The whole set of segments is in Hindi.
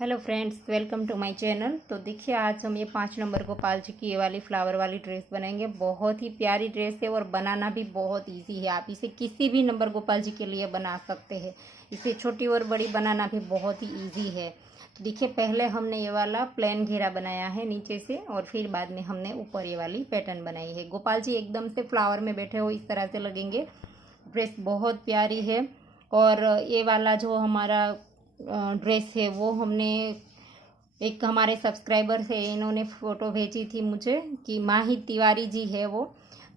Hello friends, welcome to my channel. तो देखिए, आज हम ये 5 नंबर गोपाल जी की ये वाली फ्लावर वाली ड्रेस बनाएंगे। बहुत ही प्यारी ड्रेस है और बनाना भी बहुत इजी है। आप इसे किसी भी नंबर गोपाल जी के लिए बना सकते हैं। इसे छोटी और बड़ी बनाना भी बहुत ही इजी है। तो देखिए, पहले हमने ये वाला प्लेन घेरा बनाया है नीचे से, और फिर बाद में हमने ऊपर ये वाली पैटर्न बनाई है। गोपाल जी एकदम से फ्लावर में बैठे हो इस तरह से लगेंगे। ड्रेस बहुत प्यारी है। और ये वाला जो हमारा ड्रेस है वो हमने एक हमारे सब्सक्राइबर से इन्होंने फ़ोटो भेजी थी मुझे कि माही तिवारी जी है वो,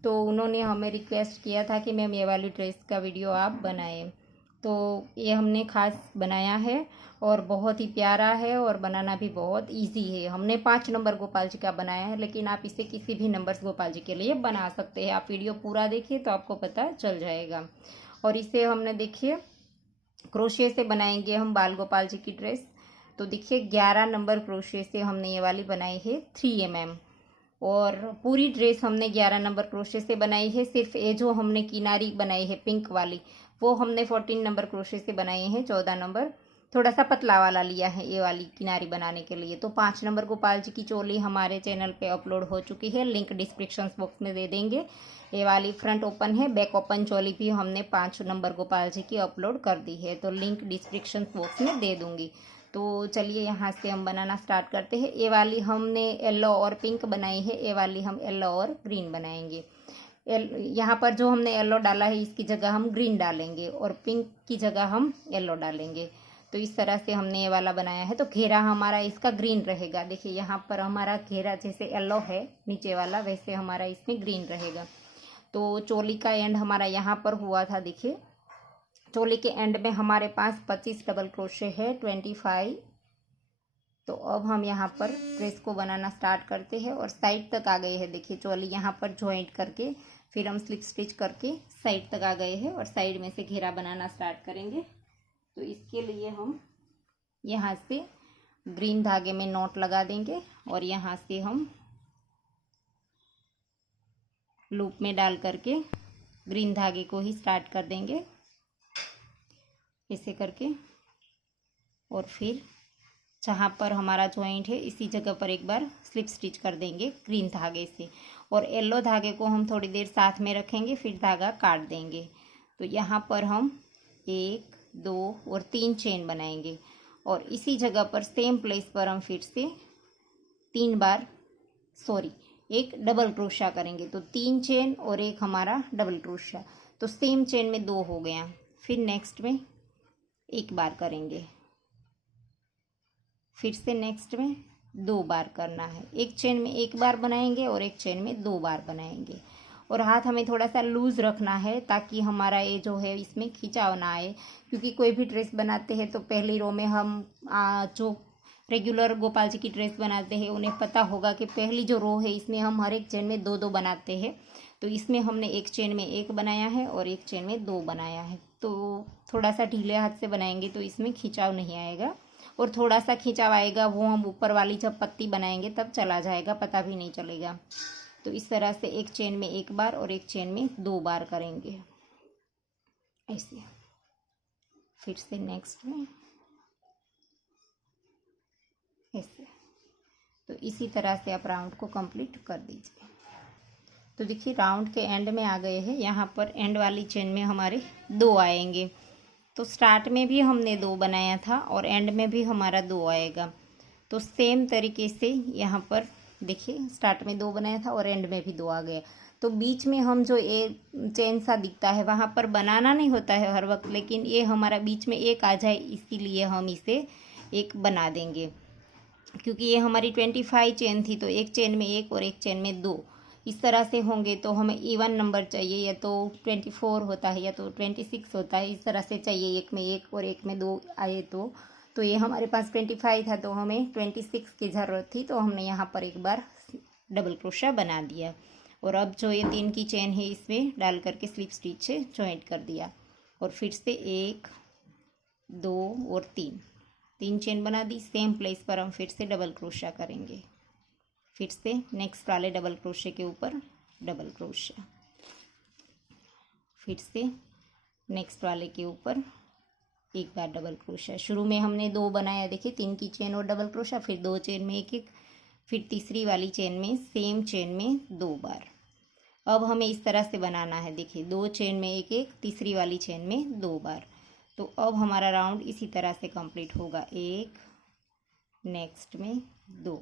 तो उन्होंने हमें रिक्वेस्ट किया था कि मैम ये वाली ड्रेस का वीडियो आप बनाएं। तो ये हमने खास बनाया है और बहुत ही प्यारा है और बनाना भी बहुत इजी है। हमने 5 नंबर गोपाल जी का बनाया है, लेकिन आप इसे किसी भी नंबर गोपाल जी के लिए बना सकते हैं। आप वीडियो पूरा देखिए तो आपको पता चल जाएगा। और इसे हमने देखिए क्रोशे से बनाएंगे हम बाल गोपाल जी की ड्रेस। तो देखिए 11 नंबर क्रोशे से हमने ये वाली बनाई है 3 mm। और पूरी ड्रेस हमने 11 नंबर क्रोशे से बनाई है। सिर्फ ये जो हमने किनारी बनाई है पिंक वाली, वो हमने 14 नंबर क्रोशे से बनाई है। 14 नंबर थोड़ा सा पतला वाला लिया है ये वाली किनारी बनाने के लिए। तो 5 नंबर गोपाल जी की चोली हमारे चैनल पे अपलोड हो चुकी है, लिंक डिस्क्रिप्शन बॉक्स में दे देंगे। ये वाली फ्रंट ओपन है, बैक ओपन चोली भी हमने 5 नंबर गोपाल जी की अपलोड कर दी है, तो लिंक डिस्क्रिप्शन बॉक्स में दे दूंगी। तो चलिए यहाँ से हम बनाना स्टार्ट करते हैं। ये वाली हमने येलो और पिंक बनाई है, ये वाली हम येलो और ग्रीन बनाएंगे। यहाँ पर जो हमने येलो डाला है इसकी जगह हम ग्रीन डालेंगे और पिंक की जगह हम येलो डालेंगे। तो इस तरह से हमने ये वाला बनाया है। तो घेरा हमारा इसका ग्रीन रहेगा। देखिए यहाँ पर हमारा घेरा जैसे येलो है नीचे वाला, वैसे हमारा इसमें ग्रीन रहेगा। तो चोली का एंड हमारा यहाँ पर हुआ था। देखिए चोली के एंड में हमारे पास 25 डबल क्रोशे है, 25। तो अब हम यहाँ पर ड्रेस को बनाना स्टार्ट करते हैं और साइड तक आ गए हैं। देखिए चोली यहाँ पर ज्वाइंट करके फिर हम स्लिप स्टिच करके साइड तक आ गए हैं और साइड में से घेरा बनाना स्टार्ट करेंगे। तो इसके लिए हम यहाँ से ग्रीन धागे में नॉट लगा देंगे और यहाँ से हम लूप में डाल करके ग्रीन धागे को ही स्टार्ट कर देंगे ऐसे करके। और फिर जहाँ पर हमारा जॉइंट है इसी जगह पर एक बार स्लिप स्टिच कर देंगे ग्रीन धागे से। और येलो धागे को हम थोड़ी देर साथ में रखेंगे, फिर धागा काट देंगे। तो यहाँ पर हम 1 2 और 3 चेन बनाएंगे और इसी जगह पर सेम प्लेस पर हम फिर से 3 बार एक डबल क्रोशा करेंगे। तो 3 चेन और एक हमारा डबल क्रोशा, तो सेम चेन में 2 हो गया। फिर नेक्स्ट में 1 बार करेंगे, फिर से नेक्स्ट में 2 बार करना है। एक चेन में 1 बार बनाएंगे और एक चेन में 2 बार बनाएंगे। और हाथ हमें थोड़ा सा लूज रखना है ताकि हमारा ये जो है इसमें खिंचाव ना आए, क्योंकि कोई भी ड्रेस बनाते हैं तो पहली रो में हम जो रेगुलर गोपाल जी की ड्रेस बनाते हैं उन्हें पता होगा कि पहली जो रो है इसमें हम हर एक चेन में 2 बनाते हैं। तो इसमें हमने एक चेन में 1 बनाया है और एक चेन में 2 बनाया है। तो थोड़ा सा ढीले हाथ से बनाएंगे तो इसमें खिंचाव नहीं आएगा, और थोड़ा सा खिंचाव आएगा वो हम ऊपर वाली जब पत्ती बनाएंगे तब चला जाएगा, पता भी नहीं चलेगा। तो इस तरह से एक चेन में 1 बार और एक चेन में 2 बार करेंगे ऐसे। फिर से नेक्स्ट में ऐसे। तो इसी तरह से आप राउंड को कंप्लीट कर दीजिए। तो देखिए राउंड के एंड में आ गए हैं। यहाँ पर एंड वाली चेन में हमारे 2 आएंगे। तो स्टार्ट में भी हमने 2 बनाया था और एंड में भी हमारा 2 आएगा। तो सेम तरीके से यहाँ पर देखिए स्टार्ट में 2 बनाया था और एंड में भी 2 आ गया। तो बीच में हम जो ये चेन सा दिखता है वहाँ पर बनाना नहीं होता है हर वक्त, लेकिन ये हमारा बीच में 1 आ जाए इसीलिए हम इसे 1 बना देंगे। क्योंकि ये हमारी 25 चेन थी, तो एक चेन में 1 और एक चेन में 2 इस तरह से होंगे। तो हमें इवन नंबर चाहिए, या तो 24 होता है या तो 26 होता है, इस तरह से चाहिए। एक में 1 और एक में 2 आए तो ये हमारे पास 25 था तो हमें 26 की ज़रूरत थी, तो हमने यहाँ पर एक बार डबल क्रोशा बना दिया। और अब जो ये 3 की चेन है इसमें डाल करके स्लिप स्टिच से जॉइंट कर दिया और फिर से 1 2 और 3 चेन बना दी। सेम प्लेस पर हम फिर से डबल क्रोशा करेंगे, फिर से नेक्स्ट वाले डबल क्रोशे के ऊपर डबल क्रोशा, फिर से नेक्स्ट वाले के ऊपर एक बार डबल क्रोशा। शुरू में हमने 2 बनाया, देखिए 3 की चेन और डबल क्रोशा, फिर 2 चेन में एक एक, फिर तीसरी वाली चेन में सेम चेन में 2 बार। अब हमें इस तरह से बनाना है, देखिए 2 चेन में एक एक, तीसरी वाली चेन में 2 बार। तो अब हमारा राउंड इसी तरह से कंप्लीट होगा, एक, नेक्स्ट में 2,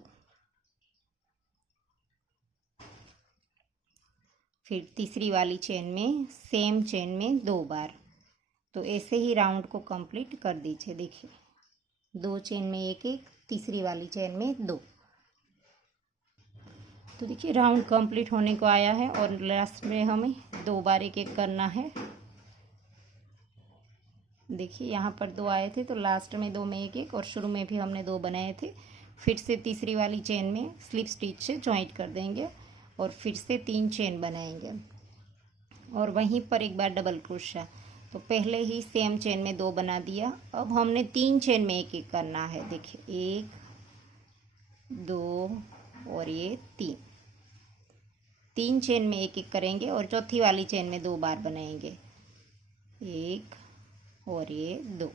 फिर तीसरी वाली चेन में सेम चेन में 2 बार। तो ऐसे ही राउंड को कंप्लीट कर दीजिए। देखिए 2 चेन में एक एक, तीसरी वाली चेन में 2। तो देखिए राउंड कंप्लीट होने को आया है और लास्ट में हमें 2 बार एक एक करना है। देखिए यहाँ पर 2 आए थे तो लास्ट में 2 में एक एक, और शुरू में भी हमने 2 बनाए थे। फिर से तीसरी वाली चेन में स्लिप स्टिच से जॉइंट कर देंगे और फिर से 3 चेन बनाएंगे और वहीं पर एक बार डबल क्रोशा। तो पहले ही सेम चेन में 2 बना दिया, अब हमने 3 चेन में एक एक करना है। देखिए 1, 2 और ये 3 चेन में एक एक करेंगे और चौथी वाली चेन में 2 बार बनाएंगे, 1 और ये 2।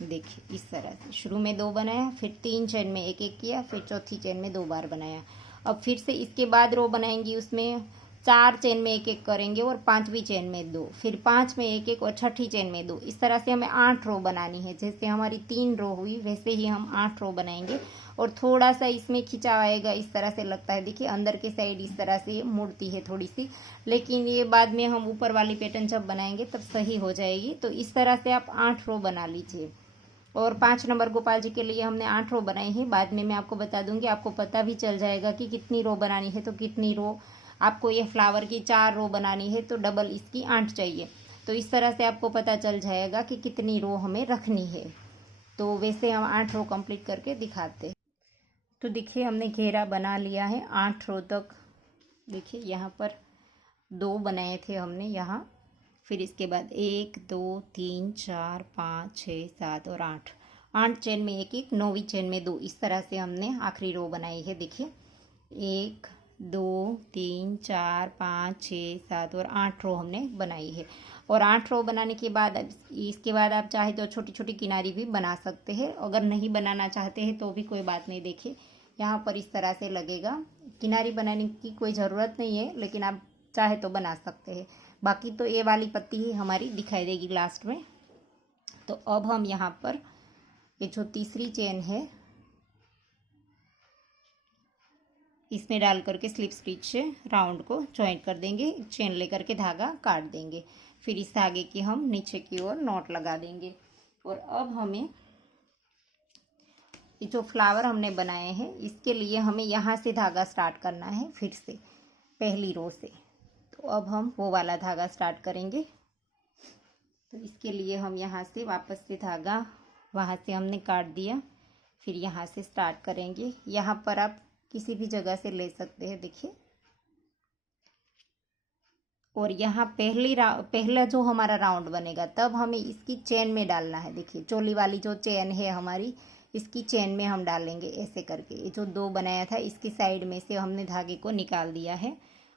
देखिए इस तरह से शुरू में 2 बनाया, फिर 3 चेन में एक एक किया, फिर चौथी चेन में 2 बार बनाया। अब फिर से इसके बाद रो बनाएंगी, उसमें 4 चेन में एक एक करेंगे और 5वीं चेन में 2, फिर 5 में एक एक और छठी चेन में 2। इस तरह से हमें 8 रो बनानी है। जैसे हमारी 3 रो हुई वैसे ही हम 8 रो बनाएंगे। और थोड़ा सा इसमें खिंचाव आएगा, इस तरह से लगता है, देखिए अंदर के साइड इस तरह से मुड़ती है थोड़ी सी, लेकिन ये बाद में हम ऊपर वाली पैटर्न जब बनाएंगे तब सही हो जाएगी। तो इस तरह से आप 8 रो बना लीजिए। और 5 नंबर गोपाल जी के लिए हमने 8 रो बनाई है। बाद में मैं आपको बता दूंगी, आपको पता भी चल जाएगा कि कितनी रो बनानी है। तो कितनी रो आपको, ये फ्लावर की 4 रो बनानी है तो डबल इसकी 8 चाहिए। तो इस तरह से आपको पता चल जाएगा कि कितनी रो हमें रखनी है। तो वैसे हम 8 रो कंप्लीट करके दिखाते हैं। तो देखिए हमने घेरा बना लिया है 8 रो तक। देखिए यहाँ पर 2 बनाए थे हमने यहाँ, फिर इसके बाद 1, 2, 3, 4, 5, 6, 7 और 8 चेन में एक एक, 9वीं चेन में 2। इस तरह से हमने आखिरी रो बनाई है। देखिए 1, 2, 3, 4, 5, 6, 7 और 8 रो हमने बनाई है। और 8 रो बनाने के बाद इसके बाद आप चाहे तो छोटी छोटी किनारी भी बना सकते हैं। अगर नहीं बनाना चाहते हैं तो भी कोई बात नहीं। देखिए यहाँ पर इस तरह से लगेगा, किनारी बनाने की कोई ज़रूरत नहीं है, लेकिन आप चाहे तो बना सकते हैं। बाकी तो ये वाली पत्ती ही हमारी दिखाई देगी लास्ट में। तो अब हम यहाँ पर ये जो तीसरी चेन है इसमें डाल करके स्लिप स्टिच से राउंड को जॉइंट कर देंगे, चेन लेकर के धागा काट देंगे, फिर इस धागे की हम नीचे की ओर नॉट लगा देंगे। और अब हमें ये जो फ्लावर हमने बनाए हैं इसके लिए हमें यहाँ से धागा स्टार्ट करना है, फिर से पहली रो से। तो अब हम वो वाला धागा स्टार्ट करेंगे। तो इसके लिए हम यहाँ से वापस से धागा वहाँ से हमने काट दिया, फिर यहाँ से स्टार्ट करेंगे। यहाँ पर आप किसी भी जगह से ले सकते हैं, देखिए। और यहाँ पहला जो हमारा राउंड बनेगा तब हमें इसकी चेन में डालना है। देखिए चोली वाली जो चेन है हमारी, इसकी चेन में हम डालेंगे ऐसे करके। ये जो 2 बनाया था इसकी साइड में से हमने धागे को निकाल दिया है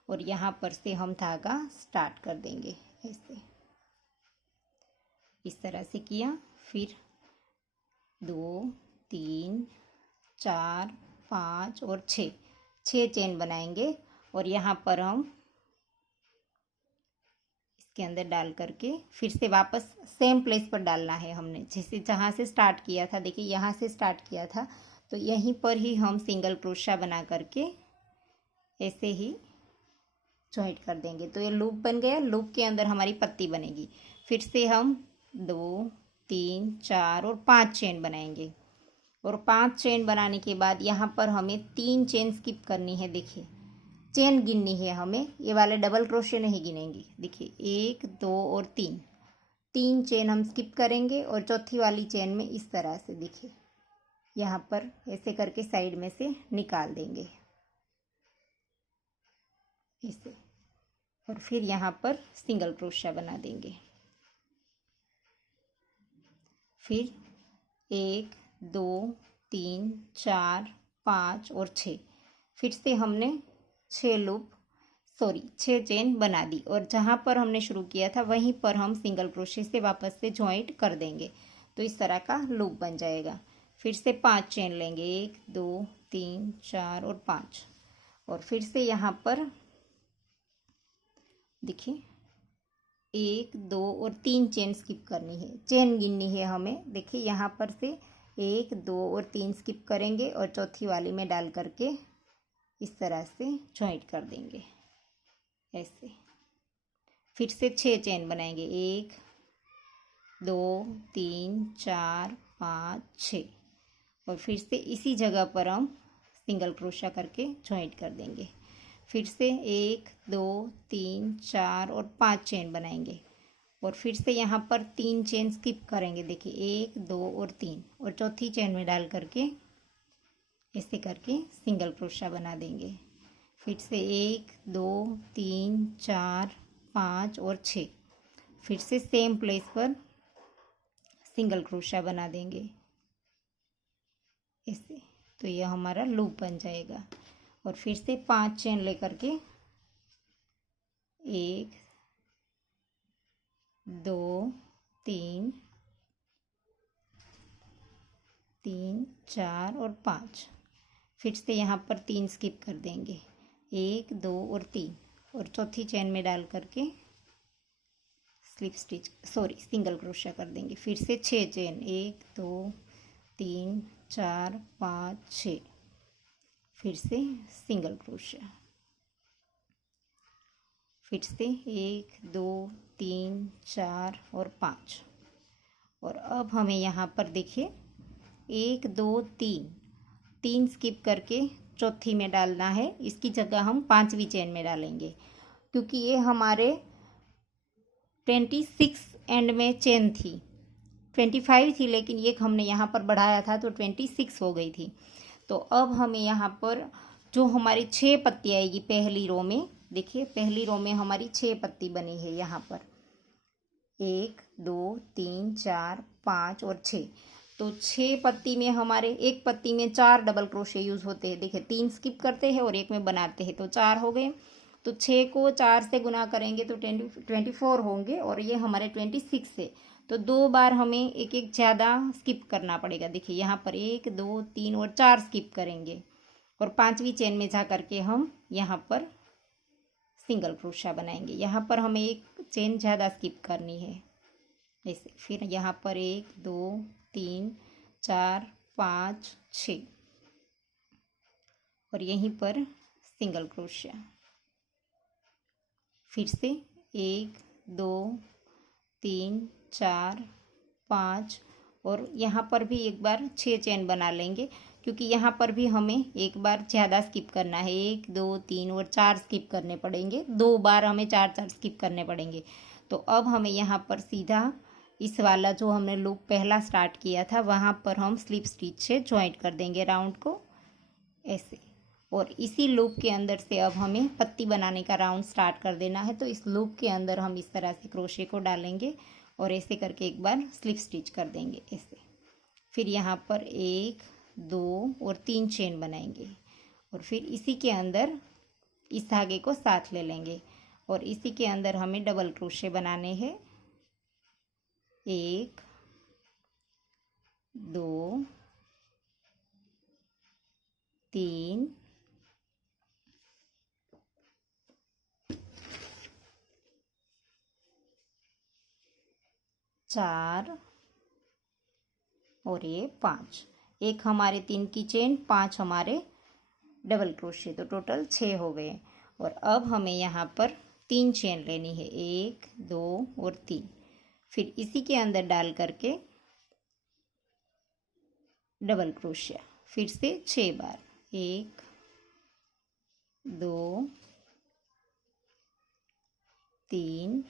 और यहाँ पर से हम धागा स्टार्ट कर देंगे ऐसे, इस तरह से किया। फिर 2, 3, 4, 5 और 6 चेन बनाएंगे और यहाँ पर हम इसके अंदर डाल करके फिर से वापस सेम प्लेस पर डालना है हमने, जैसे जहाँ से स्टार्ट किया था। देखिए यहाँ से स्टार्ट किया था तो यहीं पर ही हम सिंगल क्रोशा बना करके ऐसे ही जॉइंट कर देंगे। तो ये लूप बन गया, लूप के अंदर हमारी पत्ती बनेगी। फिर से हम 2, 3, 4 और 5 चेन बनाएंगे। और 5 चेन बनाने के बाद यहाँ पर हमें 3 चेन स्किप करनी है। देखिए चेन गिननी है हमें, ये वाले डबल क्रोशे नहीं गिनेंगे। देखिए 1, 2 और 3 चेन हम स्किप करेंगे और चौथी वाली चेन में इस तरह से देखिए यहाँ पर ऐसे करके साइड में से निकाल देंगे इसे, और फिर यहाँ पर सिंगल क्रोशा बना देंगे। फिर 1, 2, 3, 4, 5 और 6, फिर से हमने 6 लूप सॉरी 6 चेन बना दी और जहाँ पर हमने शुरू किया था वहीं पर हम सिंगल क्रोशे से वापस से जॉइंट कर देंगे। तो इस तरह का लूप बन जाएगा। फिर से 5 चेन लेंगे, 1 2 3 4 और 5। और फिर से यहाँ पर देखिए 1 2 और 3 चेन स्किप करनी है, चेन गिननी है हमें। देखिए यहाँ पर से 1 2 और 3 स्किप करेंगे और चौथी वाली में डाल करके इस तरह से जॉइंट कर देंगे ऐसे। फिर से 6 चेन बनाएंगे, 1 2 3 4 5 6 और फिर से इसी जगह पर हम सिंगल क्रोशा करके जॉइंट कर देंगे। फिर से 1 2 3 4 और 5 चेन बनाएंगे और फिर से यहाँ पर 3 चेन स्किप करेंगे। देखिए 1 2 और 3 और चौथी चेन में डाल करके ऐसे करके सिंगल क्रोशा बना देंगे। फिर से 1 2 3 4 5 और 6। फिर से सेम प्लेस पर सिंगल क्रोशा बना देंगे ऐसे। तो यह हमारा लूप बन जाएगा। और फिर से 5 चेन लेकर के 1 2 3 3 4 और 5। फिर से यहाँ पर 3 स्किप कर देंगे, 1 2 और 3 और चौथी चेन में डाल करके स्लिप स्टिच सिंगल क्रोशा कर देंगे। फिर से 6 चेन, 1 2 3 4 5 6। फिर से सिंगल क्रोशा। फिर से 1 2 3 4 और 5। और अब हमें यहाँ पर देखिए 1 2 3 स्किप करके चौथी में डालना है। इसकी जगह हम 5वीं चेन में डालेंगे क्योंकि ये हमारे 26 एंड में चेन थी, 25 थी लेकिन ये हमने यहाँ पर बढ़ाया था तो 26 हो गई थी। तो अब हमें यहाँ पर जो हमारी 6 पत्ती आएगी पहली रो में, देखिए पहली रो में हमारी 6 पत्ती बनी है। यहाँ पर 1 2 3 4 5 और 6। तो 6 पत्ती में हमारे एक पत्ती में 4 डबल क्रोशे यूज़ होते हैं। देखिए 3 स्किप करते हैं और एक में बनाते हैं तो 4 हो गए। तो 6 को 4 से गुना करेंगे तो 24 होंगे और ये हमारे 26 है। तो 2 बार हमें एक एक ज़्यादा स्किप करना पड़ेगा। देखिए यहाँ पर 1 2 3 और 4 स्किप करेंगे और 5वीं चेन में जा करके हम यहाँ पर सिंगल क्रोशा बनाएंगे। यहाँ पर हमें एक चेन ज़्यादा स्किप करनी है ऐसे। फिर यहाँ पर 1 2 3 4 5 6 और यहीं पर सिंगल क्रोशा। फिर से 1 2 3 4 5 और यहाँ पर भी एक बार 6 चेन बना लेंगे क्योंकि यहाँ पर भी हमें एक बार ज़्यादा स्किप करना है। 1 2 3 और 4 स्किप करने पड़ेंगे, 2 बार हमें 4 स्किप करने पड़ेंगे। तो अब हमें यहाँ पर सीधा इस वाला जो हमने लूप पहला स्टार्ट किया था वहाँ पर हम स्लिप स्टिच से जॉइंट कर देंगे राउंड को ऐसे। और इसी लूप के अंदर से अब हमें पत्ती बनाने का राउंड स्टार्ट कर देना है। तो इस लूप के अंदर हम इस तरह से क्रोशे को डालेंगे और ऐसे करके एक बार स्लिप स्टिच कर देंगे ऐसे। फिर यहाँ पर 1 2 और 3 चेन बनाएंगे और फिर इसी के अंदर इस धागे को साथ ले लेंगे और इसी के अंदर हमें डबल क्रोशे बनाने हैं। 1 2 3 4 और ये 5। एक हमारे 3 की चेन, 5 हमारे डबल क्रोशे, तो टोटल 6 हो गए। और अब हमें यहाँ पर 3 चेन लेनी है, 1 2 और 3। फिर इसी के अंदर डाल करके डबल क्रोशिया फिर से 6 बार, 1 2 3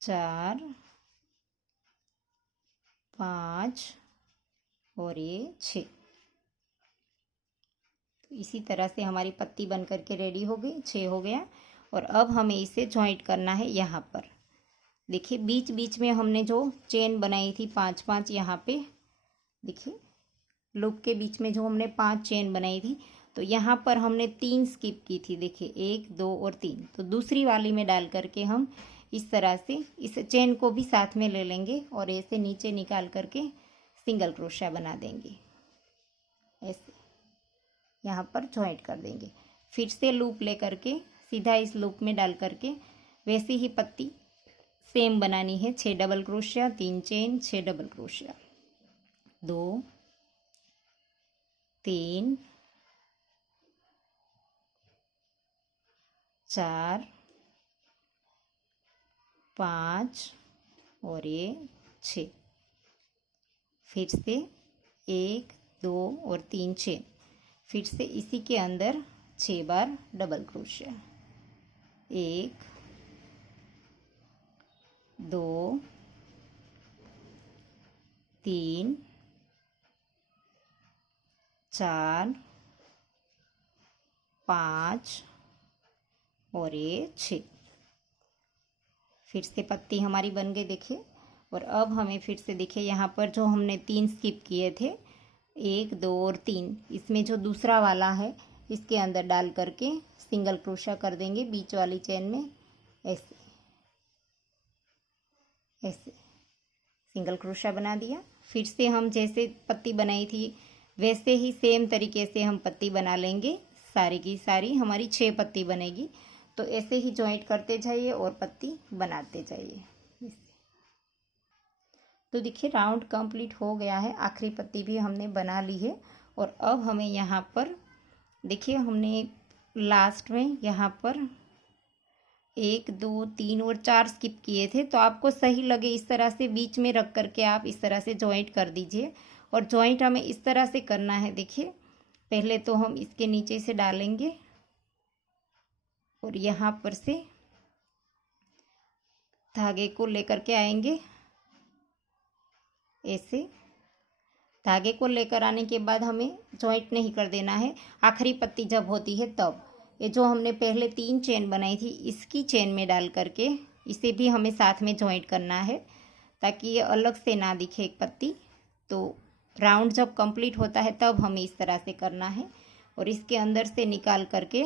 4 5 और ये 6। तो इसी तरह से हमारी पत्ती बन करके रेडी हो गई, 6 हो गया। और अब हमें इसे जॉइंट करना है यहाँ पर। देखिए बीच बीच में हमने जो चेन बनाई थी 5-5, यहाँ पे देखिए लूप के बीच में जो हमने 5 चेन बनाई थी, तो यहाँ पर हमने 3 स्किप की थी, देखिए 1 2 और 3। तो दूसरी वाली में डाल करके हम इस तरह से इस चेन को भी साथ में ले लेंगे और ऐसे नीचे निकाल करके सिंगल क्रोशिया बना देंगे। ऐसे यहाँ पर जॉइंट कर देंगे। फिर से लूप ले करके सीधा इस लूप में डाल करके वैसी ही पत्ती सेम बनानी है। 6 double crochet, 3 chain, 6 double crochet, 2 3 4 5 और ये 6। फिर से 1 2 और 3 चेन, फिर से इसी के अंदर 6 बार डबल क्रोशिया, 1 2 3 4 5 और ये 6। फिर से पत्ती हमारी बन गई, देखिए। और अब हमें फिर से देखिए यहाँ पर जो हमने 3 स्किप किए थे, 1 2 और 3, इसमें जो दूसरा वाला है इसके अंदर डाल करके सिंगल क्रोशिया कर देंगे बीच वाली चेन में। ऐसे ऐसे सिंगल क्रोशिया बना दिया। फिर से हम जैसे पत्ती बनाई थी वैसे ही सेम तरीके से हम पत्ती बना लेंगे। सारी की सारी हमारी 6 पत्ती बनेगी। तो ऐसे ही जॉइंट करते जाइए और पत्ती बनाते जाइए। तो देखिए राउंड कंप्लीट हो गया है, आखिरी पत्ती भी हमने बना ली है। और अब हमें यहाँ पर देखिए हमने लास्ट में यहाँ पर 1 2 3 और 4 स्किप किए थे। तो आपको सही लगे इस तरह से बीच में रख करके आप इस तरह से जॉइंट कर दीजिए। और जॉइंट हमें इस तरह से करना है, देखिए। पहले तो हम इसके नीचे से डालेंगे और यहाँ पर से धागे को लेकर के आएंगे। ऐसे धागे को लेकर आने के बाद हमें जॉइंट नहीं कर देना है। आखिरी पत्ती जब होती है तब ये जो हमने पहले 3 चेन बनाई थी इसकी चेन में डाल करके इसे भी हमें साथ में जॉइंट करना है ताकि ये अलग से ना दिखे एक पत्ती। तो राउंड जब कंप्लीट होता है तब हमें इस तरह से करना है। और इसके अंदर से निकाल करके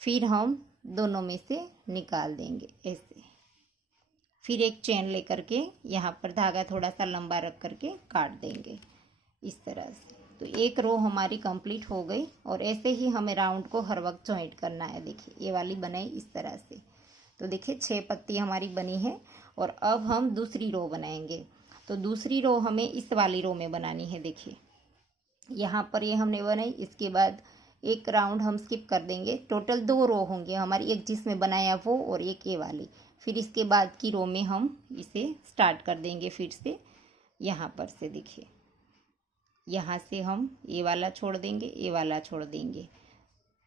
फिर हम दोनों में से निकाल देंगे ऐसे। फिर एक चेन लेकर के यहाँ पर धागा थोड़ा सा लंबा रख करके काट देंगे इस तरह से। तो एक रो हमारी कंप्लीट हो गई। और ऐसे ही हमें राउंड को हर वक्त जॉइंट करना है। देखिए ये वाली बनाई इस तरह से। तो देखिए 6 पत्ती हमारी बनी है। और अब हम दूसरी रो बनाएंगे। तो दूसरी रो हमें इस वाली रो में बनानी है। देखिए यहाँ पर ये हमने बनाई, इसके बाद एक राउंड हम स्किप कर देंगे। टोटल 2 रो होंगे हमारी, एक जिसमें बनाया वो और एक ये वाली। फिर इसके बाद की रो में हम इसे स्टार्ट कर देंगे फिर से यहाँ पर से। देखिए यहाँ से हम ये वाला छोड़ देंगे, ये वाला छोड़ देंगे,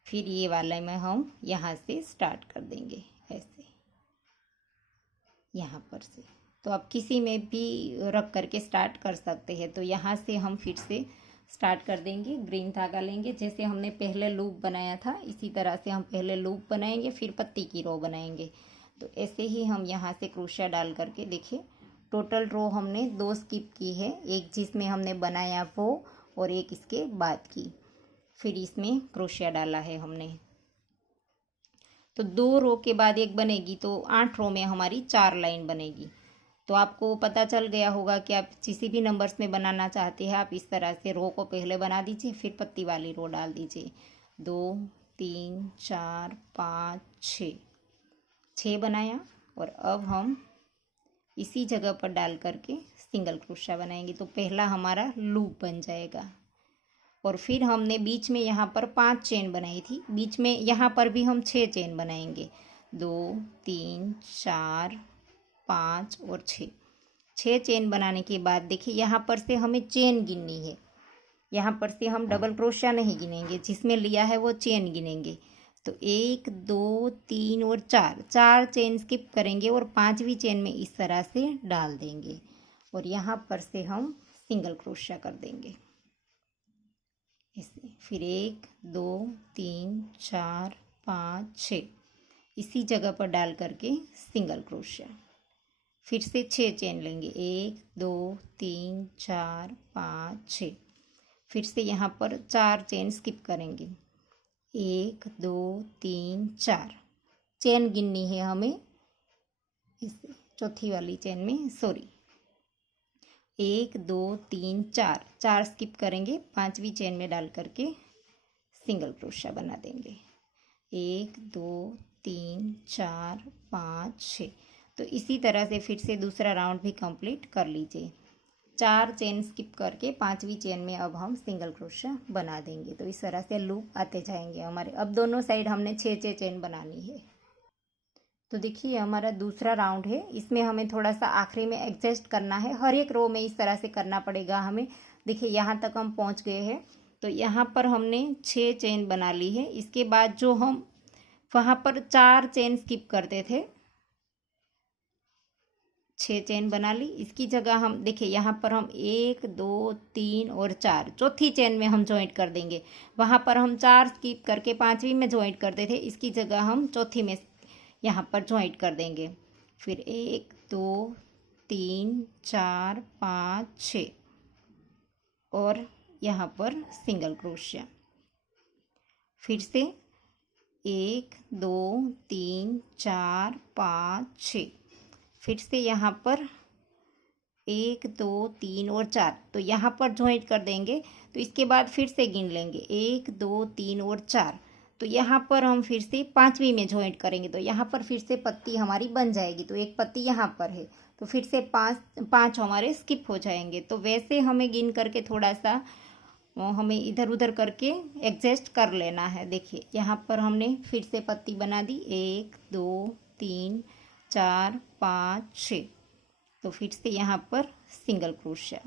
फिर ये वाला में हम यहाँ से स्टार्ट कर देंगे ऐसे यहाँ पर से। तो आप किसी में भी रख करके स्टार्ट कर सकते हैं। तो यहाँ से हम फिर से स्टार्ट कर देंगे। ग्रीन धागा लेंगे, जैसे हमने पहले लूप बनाया था इसी तरह से हम पहले लूप बनाएंगे फिर पत्ती की रो बनाएंगे। तो ऐसे ही हम यहाँ से क्रोशिया डाल करके देखिए टोटल रो हमने 2 स्किप की है, एक जिसमें हमने बनाया वो और एक इसके बाद की। फिर इसमें क्रोशिया डाला है हमने। तो 2 रो के बाद एक बनेगी तो 8 रो में हमारी 4 लाइन बनेगी। तो आपको पता चल गया होगा कि आप किसी भी नंबर्स में बनाना चाहते हैं आप इस तरह से रो को पहले बना दीजिए फिर पत्ती वाली रो डाल दीजिए। 2 3 4 5 6 बनाया। और अब हम इसी जगह पर डाल करके सिंगल क्रोशिया बनाएंगे। तो पहला हमारा लूप बन जाएगा। और फिर हमने बीच में यहाँ पर 5 चेन बनाई थी, बीच में यहाँ पर भी हम 6 चेन बनाएंगे। 2 3 4 5 और 6 चेन बनाने के बाद देखिए यहाँ पर से हमें चेन गिननी है। यहाँ पर से हम डबल क्रोशिया नहीं गिनेंगे, जिसमें लिया है वो चेन गिनेंगे। तो 1 2 3 और 4 चेन स्किप करेंगे और 5वीं चेन में इस तरह से डाल देंगे। और यहाँ पर से हम सिंगल क्रोशिया कर देंगे ऐसे। फिर 1 2 3 4 5 6 इसी जगह पर डाल करके सिंगल क्रोशिया। फिर से 6 चेन लेंगे, 1 2 3 4 5 6। फिर से यहाँ पर 4 चेन स्किप करेंगे 1 2 3 4 चेन गिननी है हमें इस चौथी वाली चेन में, सॉरी 1 2 3 4 4 स्किप करेंगे, पांचवी चेन में डाल करके सिंगल क्रोशिया बना देंगे। 1 2 3 4 5 6। तो इसी तरह से फिर से दूसरा राउंड भी कंप्लीट कर लीजिए। 4 चेन स्किप करके पांचवी चेन में अब हम सिंगल क्रोशिया बना देंगे। तो इस तरह से लूप आते जाएंगे हमारे। अब दोनों साइड हमने 6 चेन बनानी है। तो देखिए हमारा दूसरा राउंड है, इसमें हमें थोड़ा सा आखिरी में एडजस्ट करना है। हर एक रो में इस तरह से करना पड़ेगा हमें। देखिए यहाँ तक हम पहुँच गए हैं। तो यहाँ पर हमने 6 चेन बना ली है। इसके बाद जो हम वहाँ पर 4 चेन स्किप करते थे, 6 चेन बना ली। इसकी जगह हम देखिए यहाँ पर हम 1 2 3 और 4 चौथी चेन में हम ज्वाइंट कर देंगे। वहाँ पर हम 4 स्किप करके पांचवी में ज्वाइंट करते थे, इसकी जगह हम चौथी में यहाँ पर ज्वाइंट कर देंगे। फिर 1 2 3 4 5 6 और यहाँ पर सिंगल क्रोशिया। फिर से 1 2 3 4 5 6। फिर से यहाँ पर 1 2 3 और 4, तो यहाँ पर ज्वाइंट कर देंगे। तो इसके बाद फिर से गिन लेंगे 1 2 3 और 4। तो यहाँ पर हम फिर से पांचवी में ज्वाइंट करेंगे। तो यहाँ पर फिर से पत्ती हमारी बन जाएगी। तो एक पत्ती यहाँ पर है, तो फिर से पाँच हमारे स्किप हो जाएंगे। तो वैसे हमें गिन करके थोड़ा सा हमें इधर उधर करके एडजस्ट कर लेना है। देखिए यहाँ पर हमने फिर से पत्ती बना दी, 1 2 3 4 5 6। तो फिर से यहाँ पर सिंगल क्रोशिया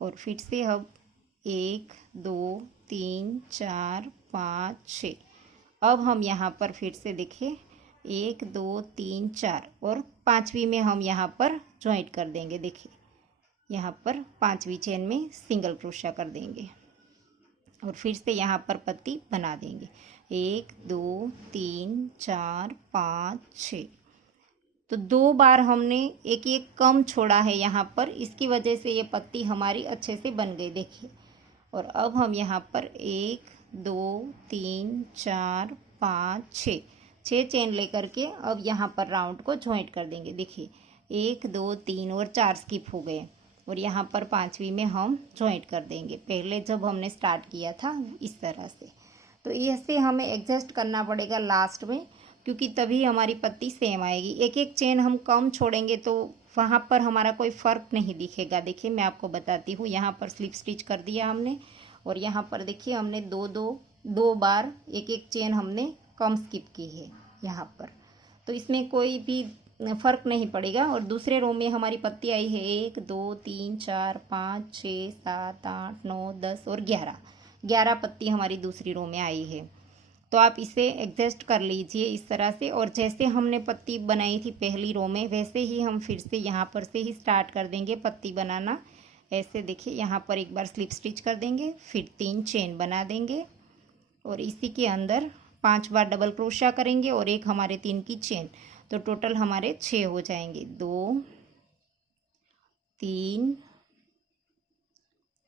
और फिर से अब 1 2 3 4 5 6। अब हम यहाँ पर फिर से देखिए 1 2 3 4 और पांचवी में हम यहाँ पर ज्वाइंट कर देंगे। देखिए यहाँ पर पांचवी चेन में सिंगल क्रोशिया कर देंगे और फिर से यहाँ पर पत्ती बना देंगे, 1 2 3 4 5 6। तो 2 बार हमने एक एक कम छोड़ा है यहाँ पर, इसकी वजह से ये पत्ती हमारी अच्छे से बन गई। देखिए और अब हम यहाँ पर 1 2 3 4 5 6 चेन लेकर के अब यहाँ पर राउंड को ज्वाइंट कर देंगे। देखिए 1 2 3 और 4 स्किप हो गए और यहाँ पर पांचवी में हम ज्वाइंट कर देंगे, पहले जब हमने स्टार्ट किया था इस तरह से। तो ऐसे हमें एडजस्ट करना पड़ेगा लास्ट में, क्योंकि तभी हमारी पत्ती सेम आएगी। एक एक चेन हम कम छोड़ेंगे तो वहाँ पर हमारा कोई फ़र्क नहीं दिखेगा। देखिए मैं आपको बताती हूँ, यहाँ पर स्लिप स्टिच कर दिया हमने और यहाँ पर देखिए हमने दो बार एक एक चेन हमने कम स्किप की है यहाँ पर। तो इसमें कोई भी फ़र्क नहीं पड़ेगा। और दूसरे रो में हमारी पत्ती आई है 1 2 3 4 5 6 7 8 9 10 और 11 पत्ती हमारी दूसरी रो में आई है। तो आप इसे एडजस्ट कर लीजिए इस तरह से। और जैसे हमने पत्ती बनाई थी पहली रो में, वैसे ही हम फिर से यहाँ पर से ही स्टार्ट कर देंगे पत्ती बनाना। ऐसे देखिए यहाँ पर एक बार स्लिप स्टिच कर देंगे, फिर 3 चेन बना देंगे और इसी के अंदर 5 बार डबल क्रोशिया करेंगे और एक हमारे 3 की चेन। तो टोटल हमारे 6 हो जाएंगे, 2 3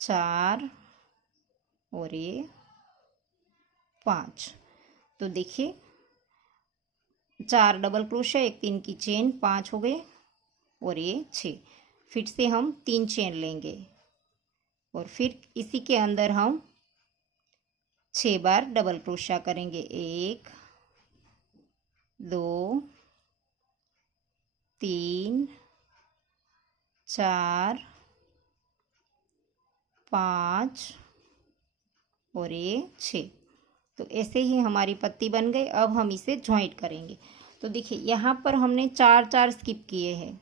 4 और ये 5। तो देखिए 4 डबल क्रोशिया, एक 3 की चेन, 5 हो गए और ये 6। फिर से हम 3 चेन लेंगे और फिर इसी के अंदर हम 6 बार डबल क्रोशिया करेंगे, 1 2 3 4 5 और ये 6। तो ऐसे ही हमारी पत्ती बन गई। अब हम इसे ज्वाइंट करेंगे। तो देखिए यहाँ पर हमने 4 स्किप किए हैं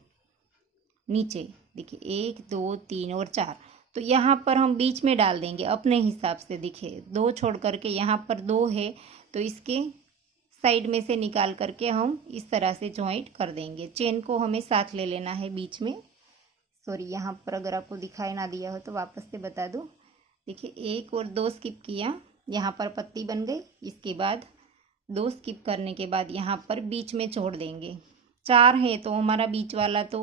नीचे। देखिए 1 2 3 और 4। तो यहाँ पर हम बीच में डाल देंगे अपने हिसाब से। देखिए 2 छोड़ करके यहाँ पर 2 है, तो इसके साइड में से निकाल करके हम इस तरह से ज्वाइंट कर देंगे। चेन को हमें साथ ले लेना है बीच में। सॉरी, यहाँ पर अगर आपको दिखाई ना दिया हो तो वापस से बता दूँ। देखिए 1 और 2 स्किप किया, यहाँ पर पत्ती बन गई। इसके बाद 2 स्किप करने के बाद यहाँ पर बीच में छोड़ देंगे। 4 है तो हमारा बीच वाला तो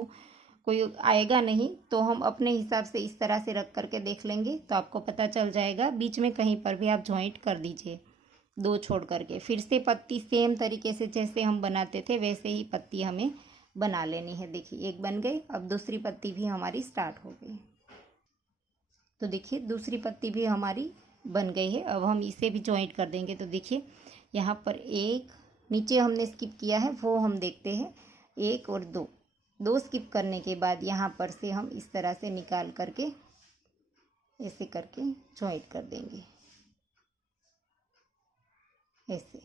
कोई आएगा नहीं, तो हम अपने हिसाब से इस तरह से रख करके देख लेंगे तो आपको पता चल जाएगा। बीच में कहीं पर भी आप ज्वाइंट कर दीजिए। 2 छोड़ करके फिर से पत्ती सेम तरीके से जैसे हम बनाते थे वैसे ही पत्ती हमें बना लेनी है। देखिए एक बन गई, अब दूसरी पत्ती भी हमारी स्टार्ट हो गई। तो देखिए दूसरी पत्ती भी हमारी बन गई है। अब हम इसे भी जॉइंट कर देंगे। तो देखिए यहाँ पर एक नीचे हमने स्किप किया है वो हम देखते हैं, 1 और 2 स्किप करने के बाद यहाँ पर से हम इस तरह से निकाल करके ऐसे करके जॉइंट कर देंगे। ऐसे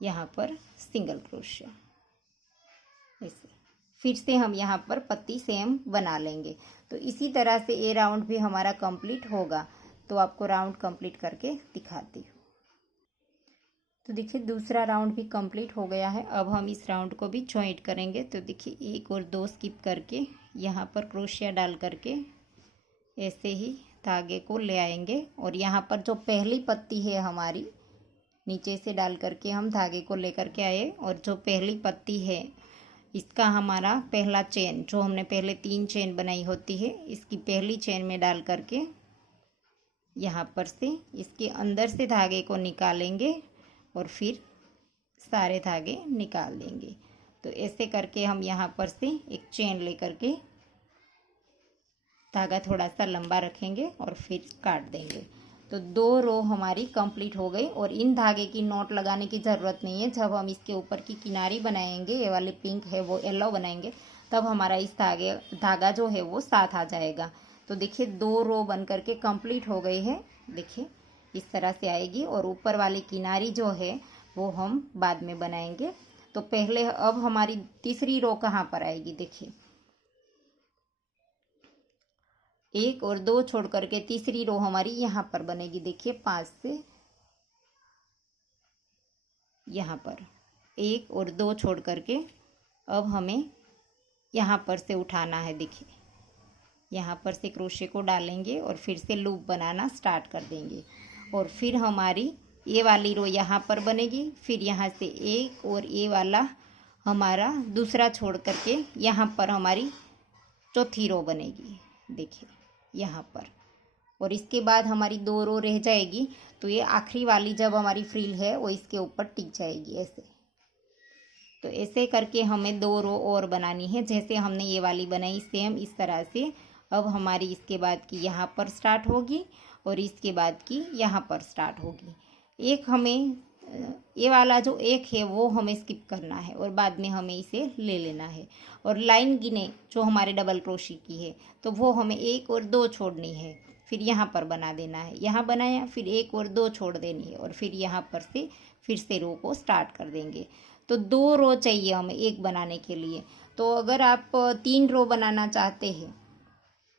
यहाँ पर सिंगल क्रोशिया, ऐसे फिर से हम यहाँ पर पत्ती सेम बना लेंगे। तो इसी तरह से ये राउंड भी हमारा कंप्लीट होगा। तो आपको राउंड कंप्लीट करके दिखाती हूँ। तो देखिए दूसरा राउंड भी कंप्लीट हो गया है। अब हम इस राउंड को भी जॉइंट करेंगे। तो देखिए 1 और 2 स्किप करके यहाँ पर क्रोशिया डाल करके ऐसे ही धागे को ले आएंगे और यहाँ पर जो पहली पत्ती है हमारी नीचे से डाल करके हम धागे को लेकर के आए और जो पहली पत्ती है इसका हमारा पहला चेन जो हमने पहले 3 चेन बनाई होती है इसकी पहली चेन में डाल करके यहाँ पर से इसके अंदर से धागे को निकालेंगे और फिर सारे धागे निकाल देंगे। तो ऐसे करके हम यहाँ पर से एक चेन लेकर के धागा थोड़ा सा लंबा रखेंगे और फिर काट देंगे। तो 2 रो हमारी कंप्लीट हो गई और इन धागे की नॉट लगाने की ज़रूरत नहीं है। जब हम इसके ऊपर की किनारी बनाएंगे, ये वाली पिंक है वो येलो बनाएंगे, तब हमारा इस धागा जो है वो साथ आ जाएगा। तो देखिए 2 रो बन करके कंप्लीट हो गई है। देखिए इस तरह से आएगी और ऊपर वाली किनारी जो है वो हम बाद में बनाएंगे। तो पहले अब हमारी तीसरी रो कहाँ पर आएगी, देखिए 1 और 2 छोड़ करके तीसरी रो हमारी यहाँ पर बनेगी। देखिए 5 से यहाँ पर 1 और 2 छोड़ करके अब हमें यहाँ पर से उठाना है। देखिए यहाँ पर से क्रोशे को डालेंगे और फिर से लूप बनाना स्टार्ट कर देंगे और फिर हमारी ये वाली रो यहाँ पर बनेगी। फिर यहाँ से 1 और ये वाला हमारा दूसरा छोड़ करके यहाँ पर हमारी चौथी रो बनेगी। देखिए यहाँ पर, और इसके बाद हमारी 2 रो रह जाएगी। तो ये आखिरी वाली जब हमारी फ्रिल है वो इसके ऊपर टिक जाएगी ऐसे। तो ऐसे करके हमें 2 रो और बनानी है। जैसे हमने ये वाली बनाई सेम इस तरह से अब हमारी इसके बाद की यहाँ पर स्टार्ट होगी और इसके बाद की यहाँ पर स्टार्ट होगी। एक हमें ये वाला जो एक है वो हमें स्किप करना है और बाद में हमें इसे ले लेना है। और लाइन गिने जो हमारे डबल क्रोशी की है तो वो हमें 1 और 2 छोड़नी है, फिर यहाँ पर बना देना है। यहाँ बनाया, फिर 1 और 2 छोड़ देनी है और फिर यहाँ पर से फिर से रो को स्टार्ट कर देंगे। तो 2 रो चाहिए हमें एक बनाने के लिए। तो अगर आप 3 रो बनाना चाहते हैं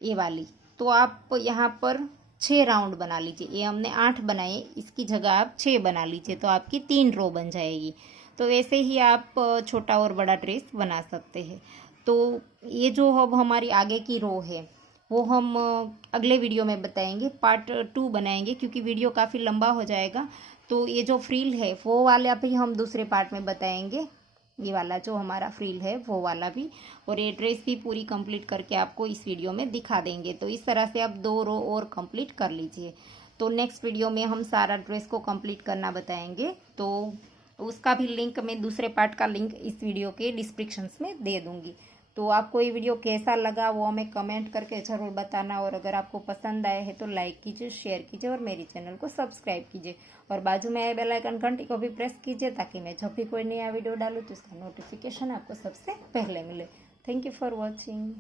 ये वाली, तो आप यहाँ पर 6 राउंड बना लीजिए। ये हमने 8 बनाए, इसकी जगह आप 6 बना लीजिए तो आपकी 3 रो बन जाएगी। तो वैसे ही आप छोटा और बड़ा ड्रेस बना सकते हैं। तो ये जो अब हमारी आगे की रो है वो हम अगले वीडियो में बताएंगे, पार्ट 2 बनाएंगे क्योंकि वीडियो काफ़ी लंबा हो जाएगा। तो ये जो फ्रिल है वो वाला भी हम दूसरे पार्ट में बताएंगे, ये वाला जो हमारा फ्रिल है वो वाला भी, और ये ड्रेस भी पूरी कंप्लीट करके आपको इस वीडियो में दिखा देंगे। तो इस तरह से आप 2 रो और कंप्लीट कर लीजिए। तो नेक्स्ट वीडियो में हम सारा ड्रेस को कंप्लीट करना बताएंगे। तो उसका भी लिंक मैं दूसरे पार्ट का लिंक इस वीडियो के डिस्क्रिप्शंस में दे दूँगी। तो आपको ये वीडियो कैसा लगा वो हमें कमेंट करके ज़रूर बताना, और अगर आपको पसंद आए है तो लाइक कीजिए, शेयर कीजिए और मेरे चैनल को सब्सक्राइब कीजिए और बाजू में आए बेल आइकन घंटी को भी प्रेस कीजिए ताकि मैं जब भी कोई नया वीडियो डालूँ तो उसका नोटिफिकेशन आपको सबसे पहले मिले। Thank you for watching.